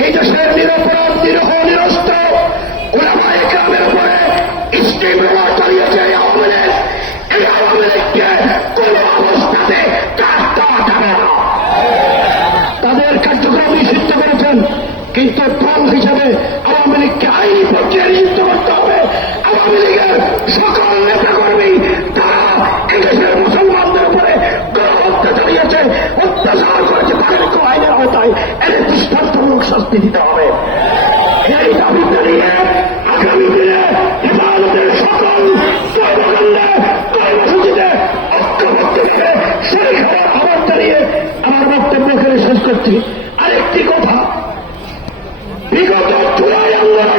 এই দেশের নিরপরাধ নিরহ নিরস্ত্র ওলামায়ে কেরামের উপরে স্টিমরোলার চালিয়েছে এই আওয়ামী লীগ। এই আওয়ামী লীগকে কোন অবস্থাতে কাজ দেওয়া যাবে না। তাদের কার্যক্রম নিষিদ্ধ করেছেন, কিন্তু ফল হিসাবে আওয়ামী লীগকে আইনি প্রক্রিয়া নিযুক্ত করতে হবে। আওয়ামী লীগের সকল নেতাকর্মী তারা এদেশের মুসলমানদের উপরে গণহত্যা চালিয়েছে, অত্যাচার করেছে, তাদেরকে আইনের আওতায় এর দৃষ্টান্তমূলক শাস্তি দিতে হবে। এই দাবিতে নিয়ে আগামী দিনে হেফাজতের সকল কর্মকাণ্ডে কর্মসূচিতে ঐক্যবদ্ধ থেকে সেই খাবার আবার দাঁড়িয়ে আমার বক্তব্য এখানে শেষ করছি। আরেকটি কথা, বিগত জুলাই আন্দোলন